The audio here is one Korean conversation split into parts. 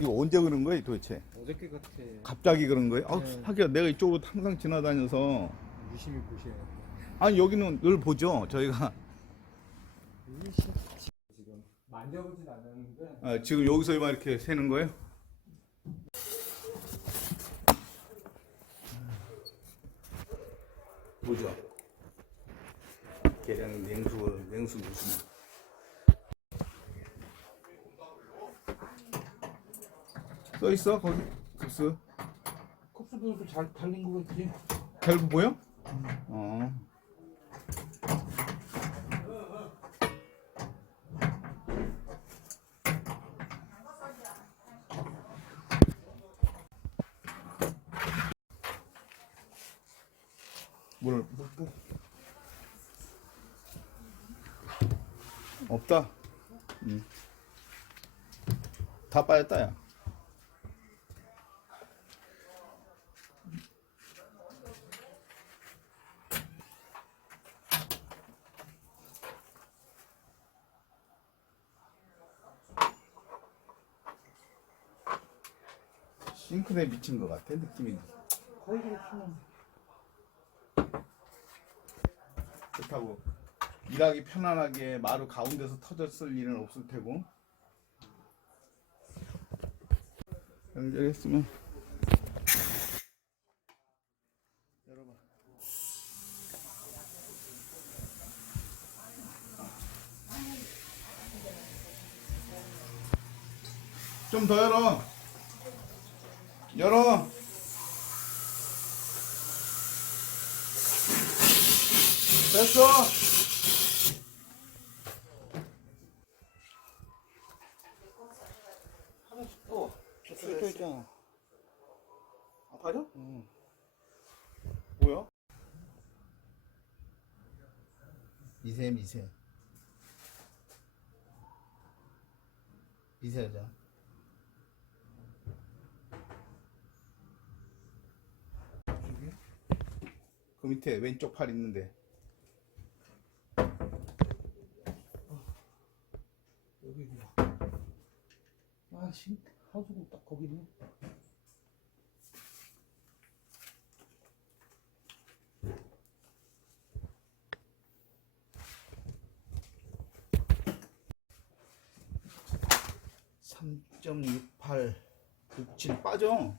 이거 언제 그런 거야 도대체? 어저께 같아. 갑자기 그런 거야? 네. 하기야 내가 이쪽으로 항상 지나다녀서. 유심히 보셔야 돼. 아니 여기는 늘 보죠 저희가. 지금 만져보진 않았는데. 지금 여기서만 이렇게 세는 거예요? 보죠. 계량 냉수 무슨. 써 있어 거기 kup스. 컵스도 잘 달린 거 같지? 밸브 보여? 어. 물 없다. 다 빠졌다 야. 싱크대에 미친 것 같아 느낌이. 거의 그렇지만. 그렇다고 일하기 편안하게 마루 가운데서 터졌을 일은 없을 테고. 연결했으면 열어봐. 좀 더 열어. 열어. 됐어. 하나씩 또. 저쪽에 또 있잖아. 아파져? 응. 뭐야? 미세. 미세하자. 그 밑에 왼쪽 팔 있는데. 여기 있네. 하수구 딱 거기 있네. (3.68) 67 빠져.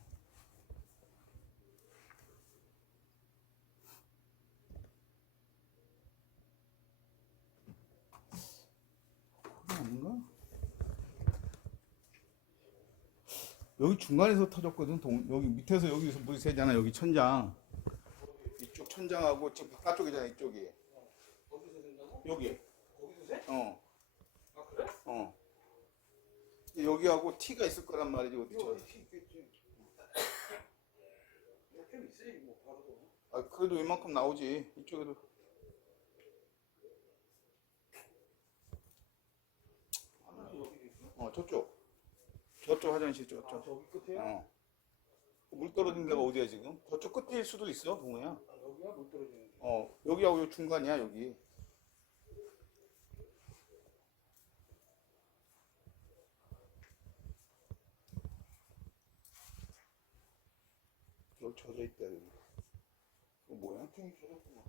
그게 아닌가? 여기 중간에서 터졌거든. 여기 밑에서 여기서 물이 새잖아. 여기 천장. 이쪽 천장하고 지금 바깥쪽이잖아. 이쪽이. 거기서 된다고? 여기. 거기서 새? 어. 아 그래? 어. 여기하고 T가 있을 거란 말이지. 여기 피 있겠지. 이렇게 있어야지 뭐 바로. 그래도 이만큼 나오지. 이쪽에도. 여기 있어? 저쪽 화장실 저쪽. 아 저기 끝에야? 어. 물 떨어진 데가 어디야 지금? 저쪽 끝일 수도 있어, 동호야. 아, 여기야 못 떨어지는. 여기하고 요 중간이야, 여기. 여기 젖어 있다, 여기. 이거 뭐야? 탱이 젖었구만.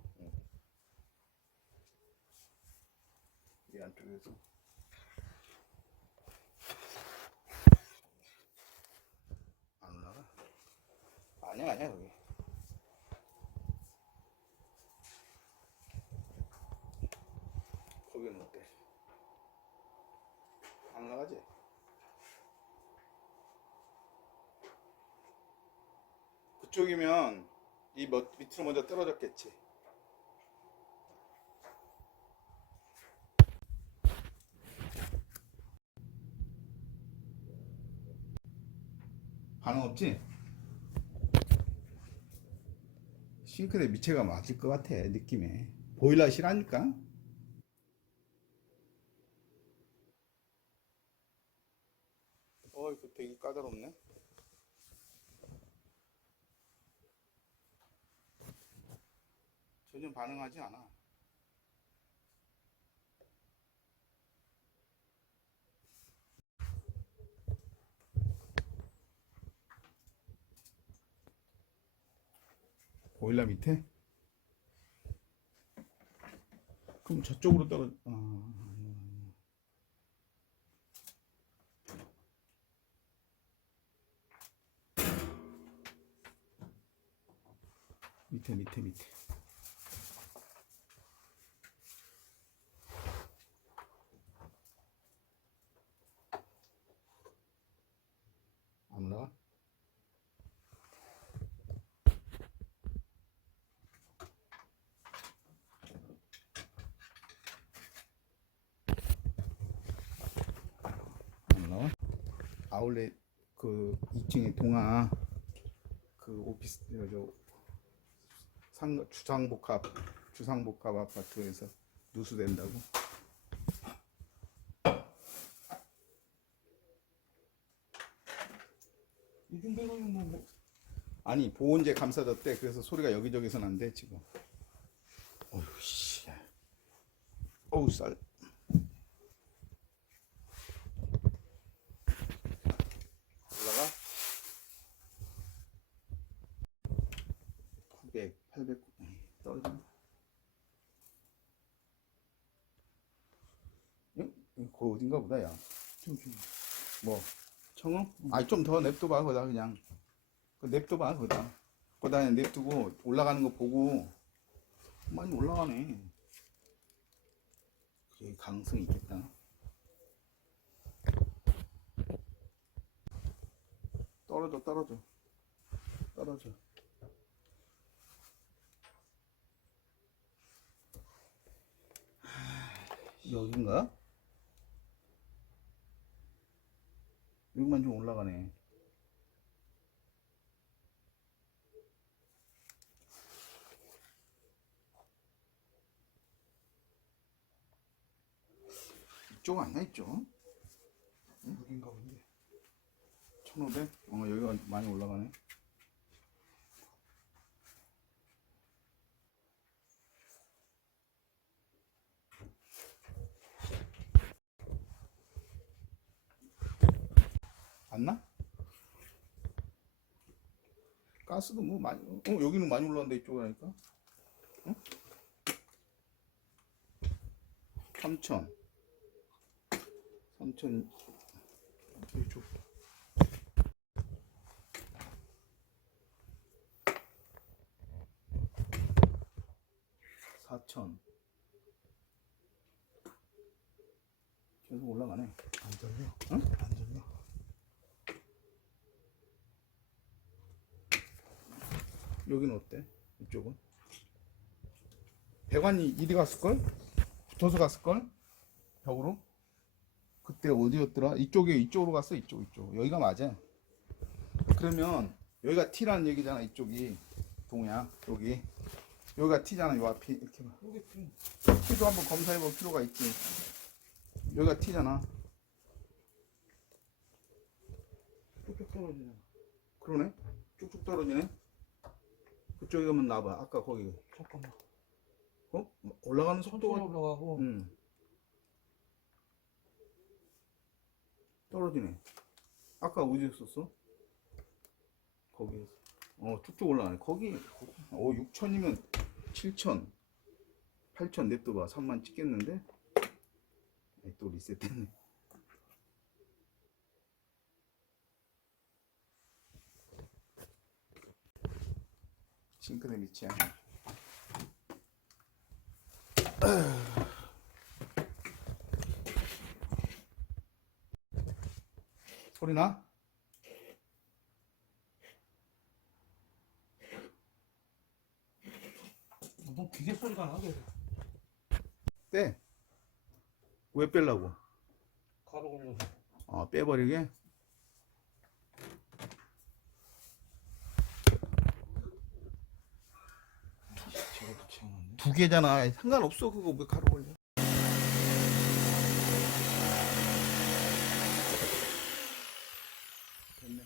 이 안쪽에서. 안 올라가? 아니야, 여기. 거기는 어때? 안 나가지? 그쪽이면 이 밑으로 먼저 떨어졌겠지. 반응 없지? 싱크대 미체가 맞을 것 같아 느낌에. 보일러 실하니까. 이거 되게 까다롭네. 전혀 반응하지 않아. 보일러 밑에? 그럼 저쪽으로 떨어져. 밑에. 안 올라가? 안 올라와? 아울렛 그 2층에 동아 그 오피스 주상복합 아파트에서 누수된다고. 이중배로는 뭐 아니 보온재 감싸졌대. 그래서 소리가 여기저기서 난대 지금. 어휴 씨. 어우 쌀. 올라가? 900, 800 떨어진다. 응? 그 어딘가 보다 야. 뭐 청어? 아니 좀 더 냅둬봐 거다 그냥. 그 냅둬봐 거다. 거다 그냥 냅두고 올라가는 거 보고. 많이 올라가네. 그게 가능성이 있겠다. 떨어져. 여긴가? 여기만 좀 올라가네. 이쪽 아니야 이쪽? 여긴가 본데. 1500? 여기가 많이 올라가네. 안 나? 가스도 뭐 많이 여기는 많이 올라간다 이쪽으로 하니까. 3000 이쪽 4000 계속 올라가네. 안 들려? 응? 안 들려? 여기는 어때? 이쪽은? 배관이 이리 갔을걸? 붙어서 갔을걸? 벽으로? 그때 어디였더라? 이쪽으로 갔어. 이쪽 여기가 맞아. 그러면 여기가 T라는 얘기잖아. 이쪽이 동이야. 여기가 T잖아. 요 앞이 이렇게 봐. 여기 T도 한번 검사해 볼 필요가 있지. 여기가 T잖아. 쭉쭉 떨어지네. 그러네. 쭉쭉 떨어지네. 그쪽에 가면 나봐. 아까 거기 잠깐만. 올라가는 천천히 속도가 올라가고. 떨어지네. 아까 어디 있었어? 거기에서. 쭉쭉 올라가네. 거기 6000이면 7000 8000 냅둬봐. 3만 찍겠는데? 또 리셋됐네. 싱크대 밑이야. 소리 나? 뭐 기계 소리가 나게. 빼. 왜 빼려고? 가로 걸려서. 빼버리게? 저것도 채우는데. 두 개잖아. 상관없어. 그거 왜 가로 걸려? 됐네.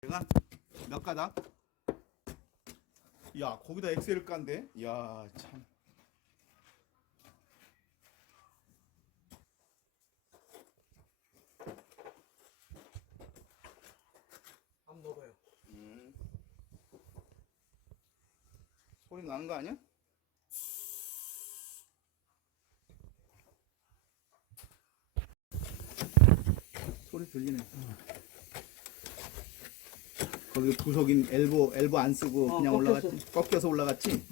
내가 몇 가닥? 야, 거기다 엑셀을 깐데? 야, 참. 한번 넣어봐요. 소리 나는 거 아니야? 소리 들리네. 거기 부속인 엘보 안 쓰고 그냥 꺾였어. 올라갔지? 꺾여서 올라갔지?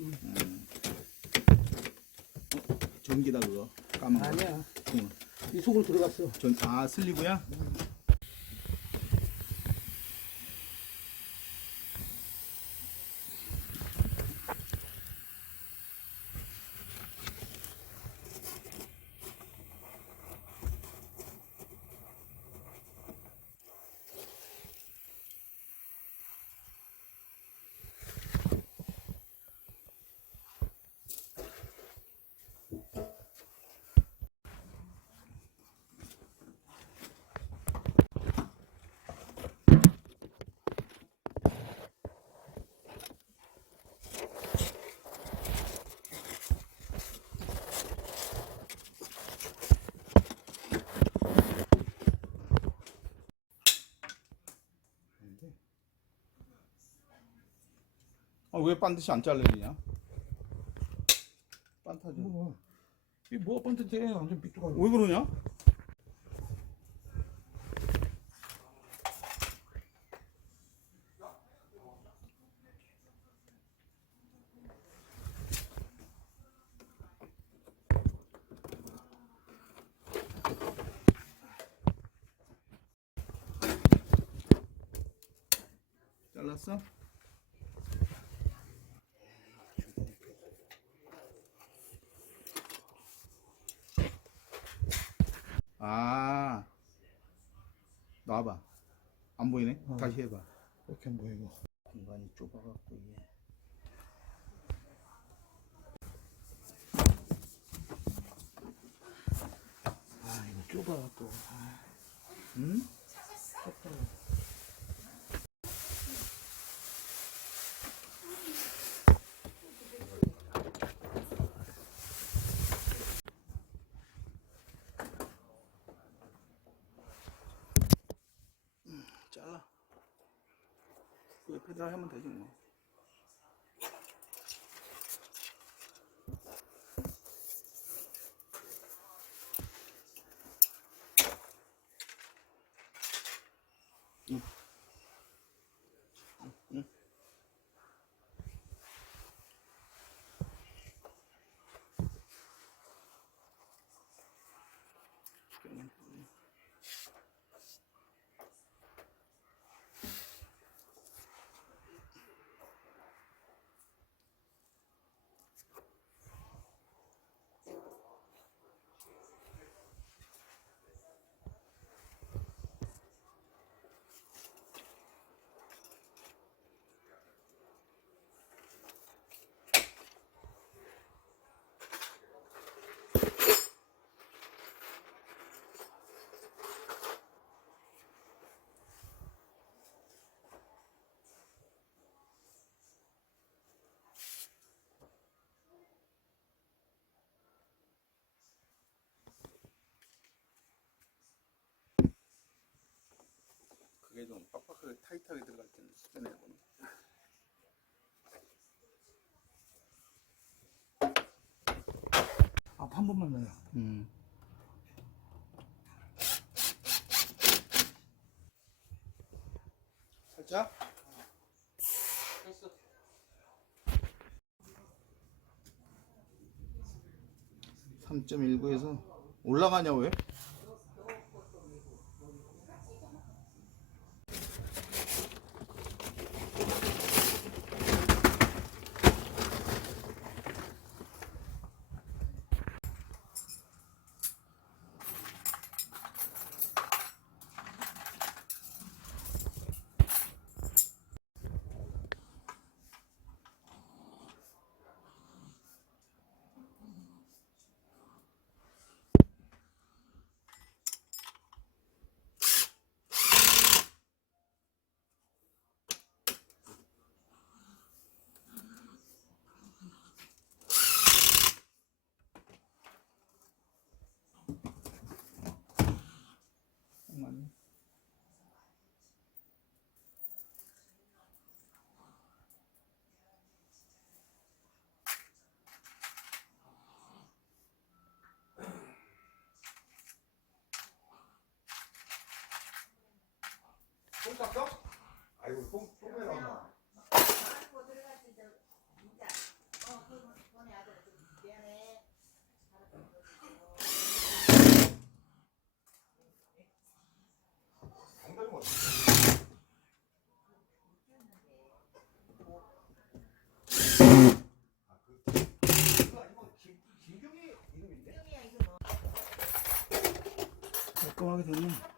전기다 그거. 까만 거. 아니야. 응. 이 속으로 들어갔어. 아, 슬리브야? 아, 왜 반드시 안 잘라지냐? 반타지. 이 뭐가 반듯해. 완전 삐뚤어. 왜 그러냐? 잘랐어? 아, 놔봐. 안 보이네? 다시 해봐. 이렇게 안 보이고. 공간이 좁아갖고 이게. 아 이거 좁아 또. 응? 잘라. 그 옆에다 하면 되지 뭐. 응. 응. 그게 좀 빡빡하게 타이트하게 들어갈 때는 수변해보네. 앞한 번만 넣어요. 살짝. 3.19에서 올라가냐 왜? 똥 쌌어? 아이고 똥 내려왔나? 안고 들어갔지 저 진짜. 그번에 아들 좀 미안해. 장난이 뭐? 깔끔하게 됐네.